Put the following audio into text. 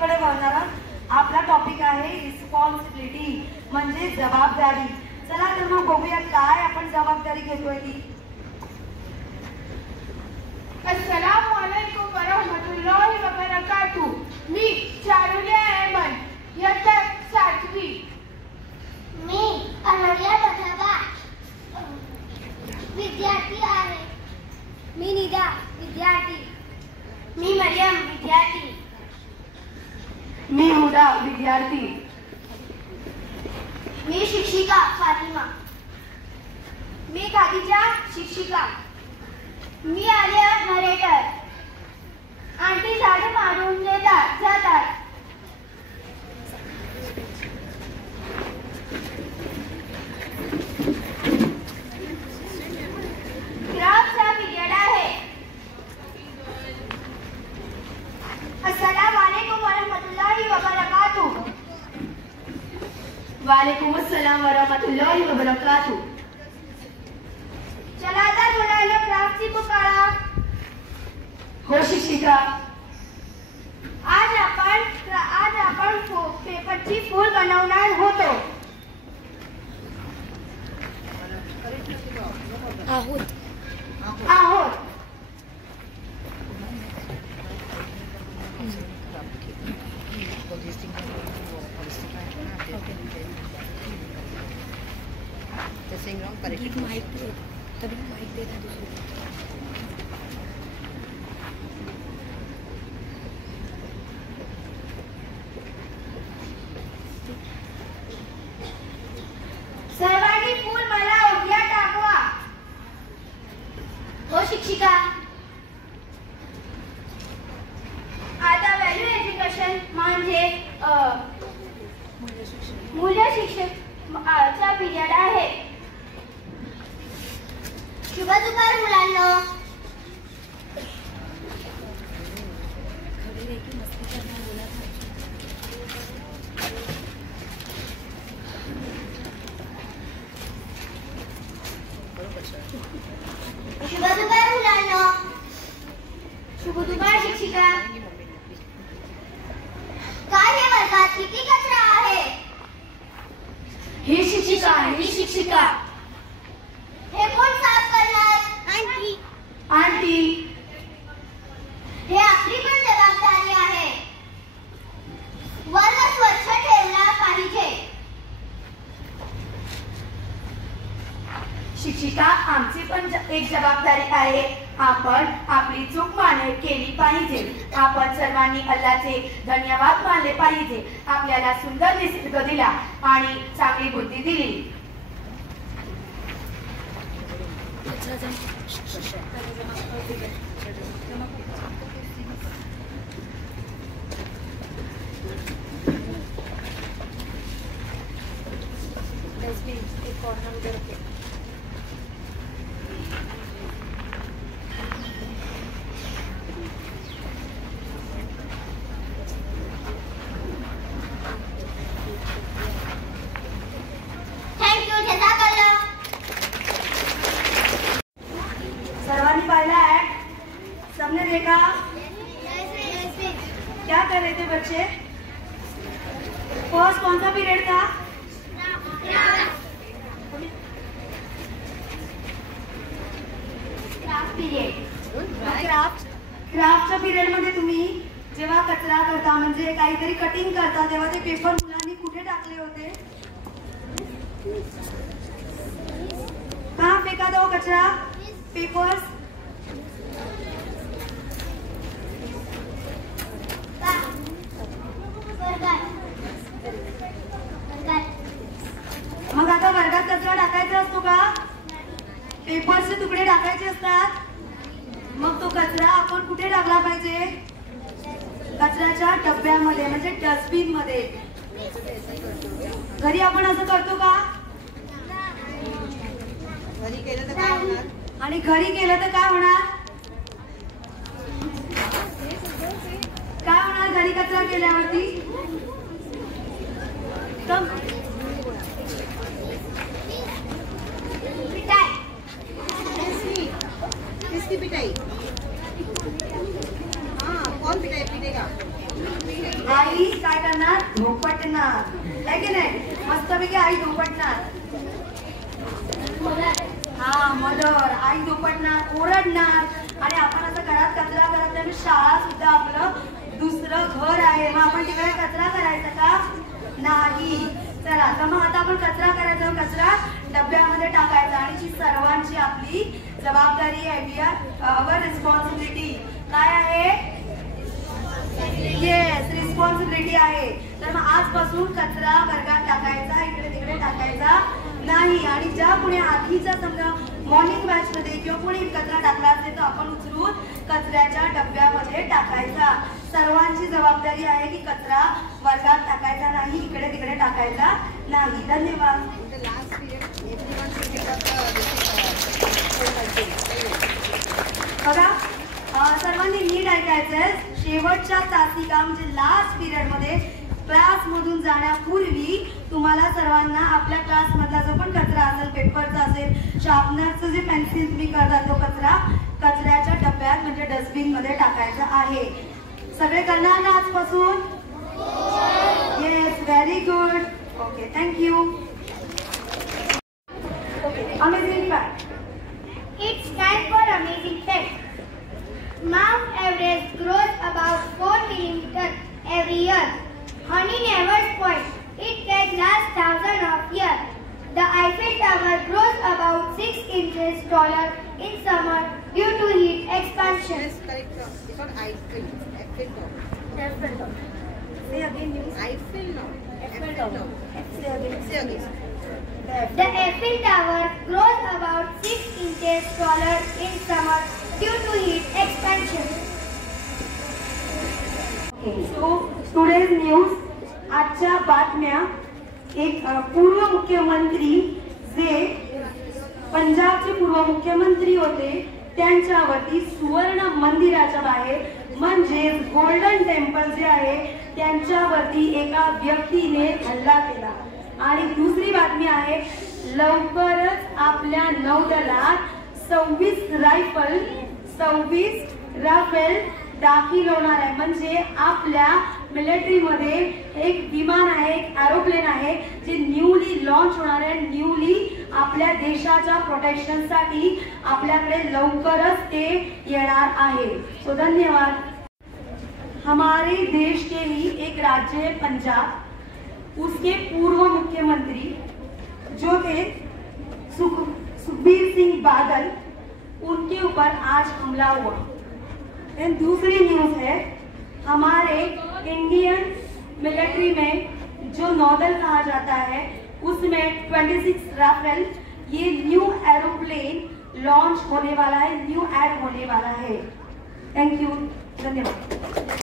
टॉपिककडे वळणार आहोत। आपला टॉपिक आहे रिस्पॉन्सिबिलिटी म्हणजे जबाबदारी। चला तर मग बघूया काय आपण जबाबदारी घेतोय ती। अस्सलामु अलैकुम वरहमतुल्लाहि वबरकातुह। मी चारुल्या अहमद इयत्ता 7वी। मी अनघा बथाबा विद्यार्थी आहे। मी निदा विद्यार्थी। मी मरियम विद्यार्थी। मी हुदा विद्यार्थी। मी शिक्षिका फातिमा। मी खादीजा शिक्षिका। मी आलिया नरेटर। आंटी झाडू मारून देतात जातात। क्राफ्टचा पिरियड आहे। अस्सलाम वालेकुम वरहमतुल्लाहि वबरकातुह। वालेकुम अस्सलाम वरहमतुल्लाहि वबरकातुह। चला तर मुलांना क्राफ्टची बुक काढा। हो शिक्षिका। आज आपण पेपरची फूल बनवणार होतो। आहोत। सर्वांनी फूल मला उद्या टाकवा। हो शिक्षिका। आता व्हॅल्यू एज्युकेशन म्हणजे मूल्य शिक्षणाचा पिरियड आहे। शुभ दुपार मुलांनो। शुभ दुपार मुलांनो। शुभ दुपार शिक्षिका। काय हे वर्गात किती कचरा आहे? ही शिक्षिका। हे कोण साफ करणार? आंटी। आंटी। हे आपली पण जबाबदारी आहे। वर्ग स्वच्छ ठेवला पाहिजे। शिक्षिका आमची पण एक जबाबदारी आहे। आपण आपली चूक मान्य केली पाहिजे। आपण सर्वांनी अल्लाहचे धन्यवाद मानले पाहिजे। आपल्याला सुंदर निसर्ग दिला आणि चांगली बुद्धी दिली। सर्वांनी पाहिला है? सबने देखा? क्या कर रहे थे बच्चे? फर्स्ट कौन सा पीरियड था? Craft period. क्राफ्टच्या पिरियड मध्ये तुम्ही जेव्हा कचरा करता म्हणजे काहीतरी कटिंग करता तेव्हा ते पेपर मुलांनी कुठे टाकले होते? कहाँ फेंका था वो कचरा? पेपर्स? मग आता वर्गात कचरा टाकायचा असतो का? पेपर्सचे तुकडे टाकायचे असतात। मग तो कचरा आपण कुठे टाकला पाहिजे? कचऱ्याच्या डब्यामध्ये म्हणजे डस्टबिन मध्ये। घरी आपण असं करतो का? घरी केलं तर काय होणार? आणि घरी केलं तर काय होणार? काय होणार घरी कचरा केल्यावरती? किसकी पिटाई? हाँ कौन पिटेगा? आई काय करणार? धोपटणार, है की नाही? मस्तपैकी आई धोपटणार. हा, मदर आई धोपटणार, ओरडणार. आणि आपण असं घरात कचरा करत नाही. शाळा सुद्धा आपलं दुसरं घर आहे, मग आपण तिकडे कचरा करायचा का? नाही. चला, तर मग आता आपण कचरा करायचा, कचरा डब्यामध्ये टाकायचा आणि जी सर्वांची आपली जबाबदारी आहे, अवर रिस्पॉन्सिबिलिटी काय आहे? येस, रिस्पॉन्सिबिलिटी आहे. तर मग आजपासून कचरा वर्गात टाकायचा, इकडे तिकडे टाकायचा नाही. आणि ज्या कोणी आधीचा समजा मॉर्निंग बॅच मध्ये किंवा कोणी कचरा टाकला असेल तर आपण उचलून कचऱ्याच्या डब्यामध्ये टाकायचा. सर्वांची जबाबदारी आहे की कचरा वर्गात टाकायचा नाही, इकडे तिकडे टाकायचा नाही. धन्यवाद. बघा, सर्वांनी नीट ऐकायचंय. शेवटच्या तासिका म्हणजे लास्ट पिरियड मध्ये क्लास मधून जाण्यापूर्वी तुम्हाला सर्वांना आपल्या क्लास मधला जो पण कचरा असेल, पेपरचा असेल, शार्पनरचं जे पेन्सिल तुम्ही करता तो कचरा कचऱ्याच्या डब्यात म्हणजे डस्टबिन मध्ये टाकायचा आहे. सगळे करणार ना आजपासून? Yes, very good. Okay, thank you. Amazing fact. It's time for amazing fact. Mount Everest grows about 4 millimeters every year. Honey never spoils. It can last thousands of years. The Eiffel Tower grows about 6 inches taller in summer due to heat expansion. Yes, correct. It's not Eiffel. Eiffel Tower. Eiffel Tower. Say again, news. Eiffel no. Eiffel Tower. Say again. Say again. The Eiffel Tower grows about 6 inches taller in summer due to heat expansion. So today's news. आजच्या बातम्या. एक पूर्व मुख्यमंत्री जे पंजाबचे पूर्व मुख्यमंत्री होते त्यांच्यावरती सुवर्ण मंदिराच्या बाहेर म्हणजे गोल्डन टेम्पल जे आहे त्यांच्यावरती एका व्यक्तीने हल्ला केला. आणि दुसरी बातमी आहे, लवकरच आपल्या नौदलात 26 राफेल दाखल होणार आहे. म्हणजे आपल्या मिलिटरीमध्ये एक विमान आहे, एक एरोप्लेन आहे जे न्यूली लॉन्च होणार आहे. न्यूली आपल्या देशाच्या प्रोटेक्शनसाठी आपल्याकडे लवकरच ते येणार आहे. सो धन्यवाद. हमारे देश के ही एक राज्य है पंजाब. उसके पूर्व मुख्यमंत्री जो थे सुखबीर सिंह बादल, उनके ऊपर आज हमला हुआ. एंड दूसरी न्यूज है, हमारे इंडियन मिलिट्री में जो नौदल कहा जाता है उसमें 26 राफेल ये न्यू एरोप्लेन लॉन्च होने वाला है, न्यू ऐड होने वाला है. Thank you. धन्यवाद.